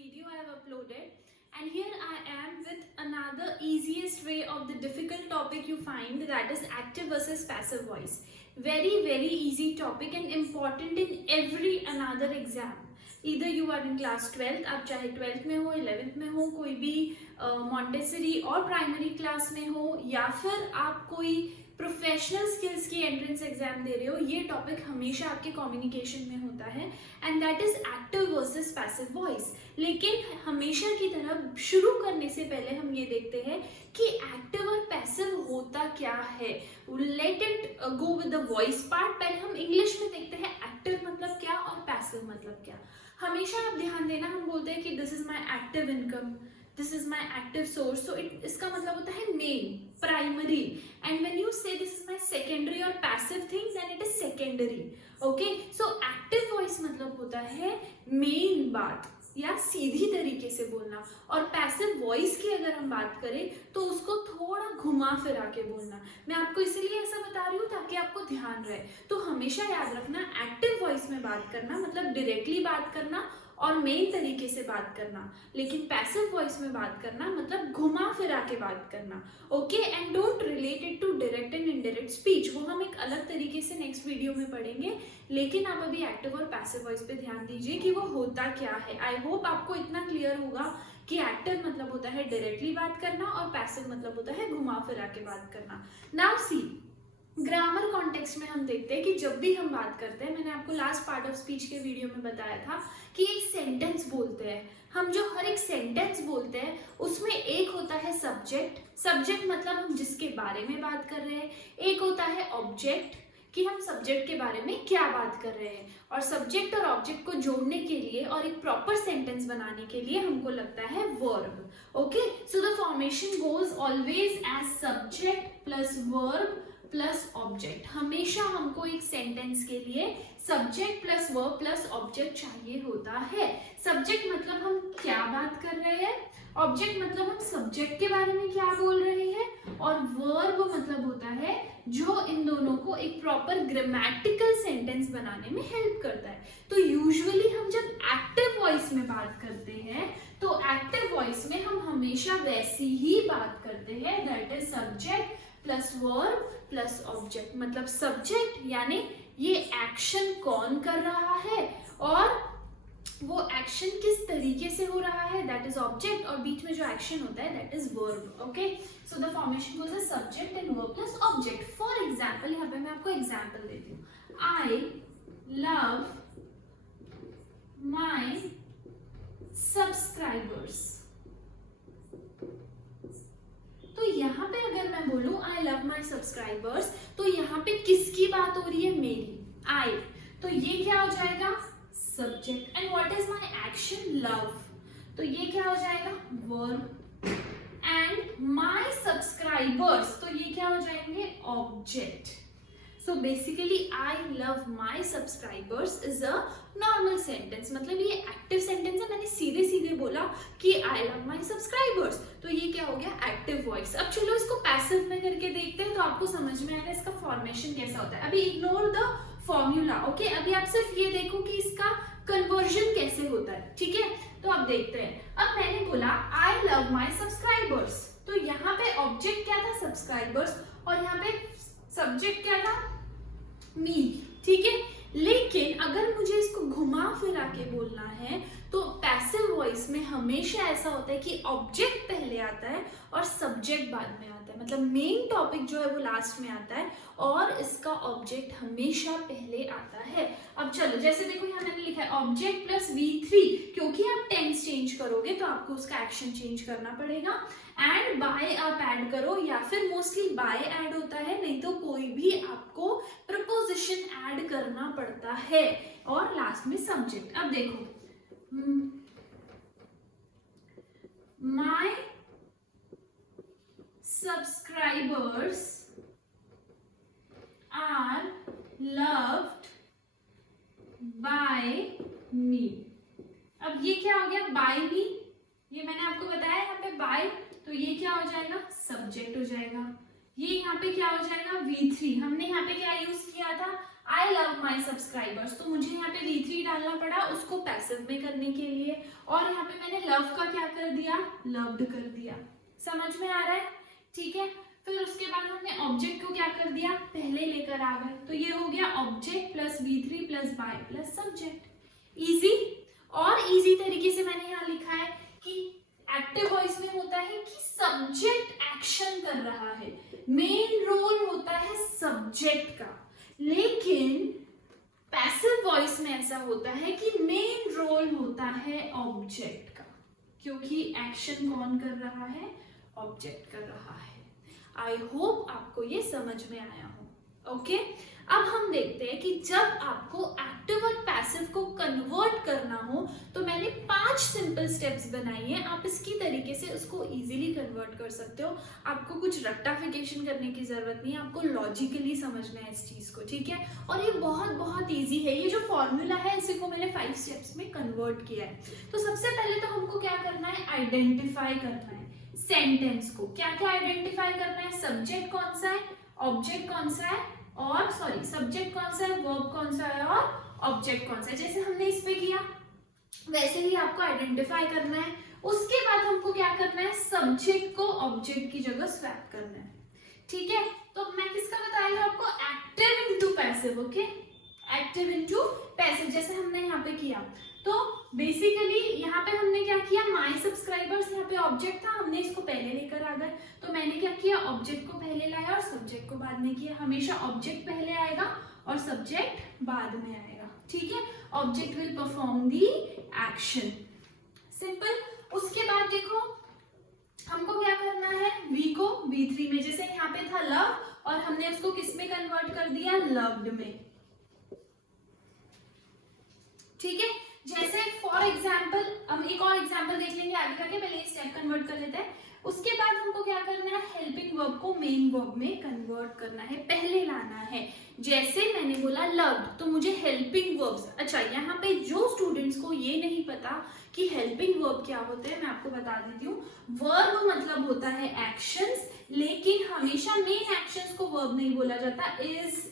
video I have uploaded, and here I am with another easiest way of the difficult topic you find, that is active versus passive voice. Very easy topic and important in every another exam. Either you are in class 12th, आप चाहे 12th में हो, 11th में हो, कोई भी Montessori और primary class में हो, या फिर आप कोई प्रोफेशनल स्किल्स की एंट्रेंस एग्जाम दे रहे हो, ये टॉपिक हमेशा आपके कम्युनिकेशन में होता है, and that is active versus passive voice. लेकिन हमेशा की तरह शुरू करने से पहले हम ये देखते हैं कि एक्टिव और पैसिव होता क्या है. Let it go with the voice part. पहले हम इंग्लिश में देखते हैं एक्टिव मतलब क्या और पैसिव मतलब क्या. हमेशा आप ध्यान देना, हम बोलते हैं कि this is my active income, this is my active source, so इसका मतलब होता है main, primary, and when you say this is my secondary or passive thing, then it is secondary. Okay, so active voice मतलब होता है main बात या सीधी तरीके से बोलना, और पैसिव वॉइस की अगर हम बात करें तो उसको थोड़ा घुमा फिरा के बोलना. मैं आपको इसीलिए ऐसा बता रही हूँ ताकि आपको ध्यान रहे. तो हमेशा याद रखना, एक्टिव वॉइस में बात करना मतलब डायरेक्टली बात करना और मेन तरीके से बात करना, लेकिन पैसिव वॉइस में बात करना मतलब घुमा फिरा के बात करना. Okay, and don't relate it to direct and indirect speech, वो हम एक अलग तरीके से नेक्स्ट वीडियो में पढ़ेंगे. लेकिन आप अभी एक्टिव और पैसिव वॉइस पे ध्यान दीजिए कि वो होता क्या है. आई होप आपको इतना क्लियर होगा कि एक्टिव मतलब होता है डायरेक्टली बात करना और पैसिव मतलब होता है घुमा फिरा के बात करना. नाउ सी, ग्रामर कॉन्टेक्स्ट में हम देखते हैं कि जब भी हम बात करते हैं, मैंने आपको लास्ट पार्ट ऑफ स्पीच के वीडियो में बताया था कि एक सेंटेंस बोलते हैं हम. जो हर एक सेंटेंस बोलते हैं उसमें एक होता है सब्जेक्ट. सब्जेक्ट मतलब हम जिसके बारे में बात कर रहे हैं. एक होता है ऑब्जेक्ट कि हम सब्जेक्ट के बारे में क्या बात कर रहे हैं. और सब्जेक्ट और ऑब्जेक्ट को जोड़ने के लिए और एक प्रॉपर सेंटेंस बनाने के लिए हमको लगता है verb. Okay, so the formation goes always as subject plus verb plus object. हमेशा हमको एक सेंटेंस के लिए subject plus verb plus object चाहिए होता है. सब्जेक्ट मतलब हम क्या बात कर रहे हैं, ऑब्जेक्ट मतलब हम सब्जेक्ट के बारे में क्या बोल रहे हैं, और वर्ब मतलब होता है जो इन दोनों को एक प्रॉपर ग्रामेटिकल सेंटेंस बनाने में हेल्प करता है. तो यूजुअली हम जब एक्टिव वॉइस में बात करते हैं तो एक्टिव वॉइस में हम हमेशा वैसी ही बात करते हैं, that is subject plus verb plus object. मतलब सब्जेक्ट यानी ये एक्शन कौन कर रहा है और वो एक्शन किस तरीके से हो रहा है, दैट इज ऑब्जेक्ट, और बीच में जो एक्शन होता है that is verb. Okay, so the formation goes a subject and verb plus object. For example, यहाँ पे मैं आपको एग्जांपल देती हूँ. I love my subscribers. तो यहाँ पे अगर मैं बोलूं आई लव माई सब्सक्राइबर्स, तो यहाँ पे किसकी बात हो रही है, मेरी, आई. तो ये क्या हो जाएगा, subject. And what is my action, love. तो ये क्या हो जाएगा, वर्ब. एंड माई सब्सक्राइबर्स, तो ये क्या हो जाएंगे, object. So basically I love my subscribers is a normal sentence. मतलब ये active sentence है, मैंने सीधे सीधे बोला कि I love my subscribers. तो ये क्या हो गया, active voice. अब चलो इसको passive में करके देखते हैं तो आपको समझ में आएगा इसका formation कैसा होता है. अभी ignore the formula. Okay? अभी आप सिर्फ ये देखो कि इसका conversion कैसे होता है. ठीक है, तो अब देखते हैं. अब मैंने बोला I love my subscribers, तो यहाँ पे object क्या था, subscribers, और यहाँ पे सब्जेक्ट क्या था, मी. ठीक है, लेकिन अगर मुझे इसको घुमा फिरा के बोलना है तो पैसिव वॉइस में हमेशा ऐसा होता है कि ऑब्जेक्ट पहले आता है और सब्जेक्ट बाद में आता है. मतलब मेन टॉपिक जो है वो लास्ट में आता है और इसका ऑब्जेक्ट हमेशा पहले आता है. अब चलो, जैसे देखो यहाँ मैंने लिखा है ऑब्जेक्ट प्लस V3, क्योंकि आप टेंस चेंज करोगे तो आपको उसका एक्शन चेंज करना पड़ेगा. एंड बाय आप ऐड करो, या फिर मोस्टली बाय ऐड होता है, नहीं तो कोई भी आपको प्रपोजिशन ऐड करना पड़ता है, और लास्ट में सब्जेक्ट. अब देखो, my subscribers are loved by me. अब ये क्या हो गया, बाय मी. ये मैंने आपको बताया यहाँ पे बाय, तो ये क्या हो जाएगा, सब्जेक्ट हो जाएगा. ये यहाँ पे क्या हो जाएगा, V3. हमने यहाँ पे क्या यूज किया था, आई लव माई सब्सक्राइबर्स, तो मुझे यहाँ पे V3 डालना पड़ा उसको पैसिव में करने के लिए, और यहाँ पे मैंने लव का क्या कर दिया, लव्ड कर दिया। समझ में आ रहा है? ठीक है। फिर उसके बाद हमने ऑब्जेक्ट को क्या कर दिया, पहले लेकर आ गए, तो ये हो गया object plus V3 plus by plus subject. Easy. और इजी तरीके से मैंने यहाँ लिखा है कि एक्टिव वॉइस में होता है कि सब्जेक्ट एक्शन कर रहा है, मेन रोल होता है सब्जेक्ट का, लेकिन पैसिव वॉइस में ऐसा होता है कि मेन रोल होता है ऑब्जेक्ट का, क्योंकि एक्शन कौन कर रहा है, ऑब्जेक्ट कर रहा है। आई होप आपको ये समझ में आया हो। ओके, अब हम देखते हैं कि जब आपको एक्टिव और पैसिव को कन्वर्ट करना हो तो मैंने 5 सिंपल स्टेप्स बनाई हैं। आप इसकी तरीके से उसको इजीली कन्वर्ट कर सकते हो। आपको कुछ रट्टाफिकेशन करने की जरूरत नहीं है, आपको लॉजिकली समझना है इस चीज को, ठीक है। और ये बहुत बहुत ईजी है। ये जो फॉर्मूला है इसी को मैंने 5 स्टेप्स में कन्वर्ट किया है। तो सबसे पहले तो हमको क्या करना है, आइडेंटिफाई करना है सेंटेंस को। क्या क्या आइडेंटिफाई करना है, सब्जेक्ट कौन सा है, ऑब्जेक्ट कौन सा है, और सब्जेक्ट कौन सा है, वर्ब कौन सा है, और ऑब्जेक्ट कौन सा है। जैसे हमने इस पे किया वैसे ही आपको आइडेंटिफाई करना है। उसके बाद हमको क्या करना है, सब्जेक्ट को ऑब्जेक्ट की जगह स्वैप करना है, ठीक है। तो मैं किसका बता रही हूँ आपको, active into passive. Okay, active into passive, जैसे हमने यहाँ पे किया। तो बेसिकली यहाँ पे हमने क्या किया, माई सब्सक्राइबर्स यहाँ पे ऑब्जेक्ट था, हमने इसको पहले लेकर आ गए। तो मैंने क्या किया, ऑब्जेक्ट को पहले लाया और सब्जेक्ट को बाद में किया। हमेशा ऑब्जेक्ट पहले आएगा और सब्जेक्ट बाद में आएगा, ठीक है। Object will perform the action, simple. उसके बाद देखो हमको क्या करना है, वी को V3 में, जैसे यहाँ पे था लव और हमने उसको किस में कन्वर्ट कर दिया, लव्ड में, ठीक है। जैसे फॉर एग्जाम्पल हम एक और एग्जाम्पल देख लेंगे आगे जाके, पहले स्टेप कन्वर्ट कर लेते हैं। उसके बाद हमको क्या करना है, हेल्पिंग वर्ब को मेन वर्ब में कन्वर्ट करना है, पहले लाना है। जैसे मैंने बोला लव्ड, तो मुझे हेल्पिंग वर्ब्स, अच्छा यहाँ पे जो स्टूडेंट्स को ये नहीं पता कि हेल्पिंग वर्ब क्या होते हैं, मैं आपको बता देती हूँ। वर्ब मतलब होता है एक्शंस, लेकिन हमेशा मेन एक्शंस को वर्ब नहीं बोला जाता। इज,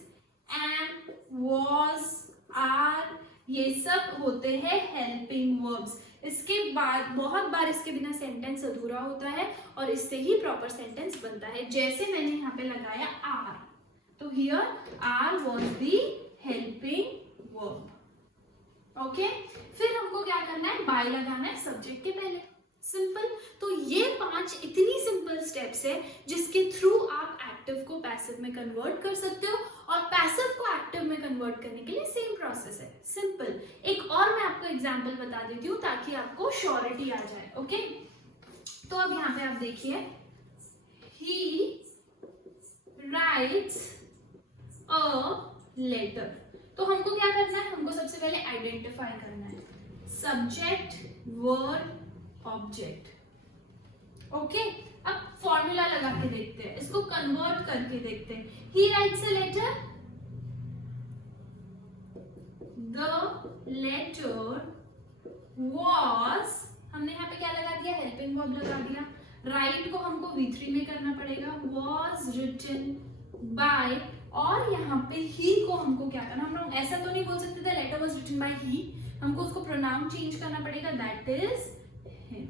एम, वॉज, आर, ये सब होते हैं हेल्पिंग वर्ब्स। इसके बाद बहुत बार इसके बिना सेंटेंस अधूरा होता है और इससे ही प्रॉपर सेंटेंस बनता है। जैसे मैंने यहाँ पे लगाया आर, तो here are was the helping verb. Okay, फिर हमको क्या करना है, बाय लगाना है सब्जेक्ट के पहले, सिंपल। तो ये 5 इतनी सिंपल स्टेप्स है जिसके थ्रू आप एक्टिव को पैसिव में कन्वर्ट कर सकते हो, और पैसिव को एक्टिव में कन्वर्ट करने के लिए सेम प्रोसेस है, सिंपल। एक और मैं आपको एग्जांपल बता देती हूँ ताकि आपको श्योरिटी आ जाए। ओके, तो अब यहाँ पे आप देखिए, ही राइट्स अ लेटर। तो हमको क्या करना है, हमको सबसे पहले आइडेंटिफाई करना है सब्जेक्ट, वर्ब, ऑब्जेक्ट। ओके, अब फॉर्मूला लगा के देखते हैं, इसको कन्वर्ट करके देखते हैं। He writes a letter, the letter was, हमने यहाँ पे क्या लगा दिया, हेल्पिंग वर्ब लगा दिया। राइट को हमको V3 में करना पड़ेगा, वॉज रिटन बाय, और यहाँ पे ही को हमको क्या करना, हम लोग ऐसा तो नहीं बोल सकते थे लेटर वॉज रिटन बाय ही, हमको उसको प्रोनाउन चेंज करना पड़ेगा, दैट इज हिम।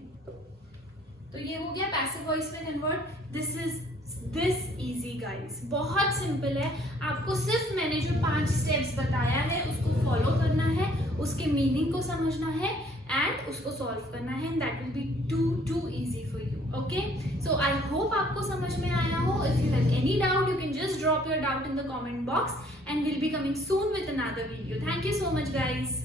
तो ये हो गया पैसिव वॉइस में convert. This is this easy guys, बहुत सिंपल है। आपको सिर्फ मैंने जो 5 स्टेप्स बताया है उसको फॉलो करना है, उसके मीनिंग को समझना है एंड उसको सॉल्व करना है, and that will be too easy for you. Okay, so I hope आपको समझ में आया हो। If you have any doubt, you can just drop your doubt in the comment box and will be coming soon with another video. Thank you so much guys.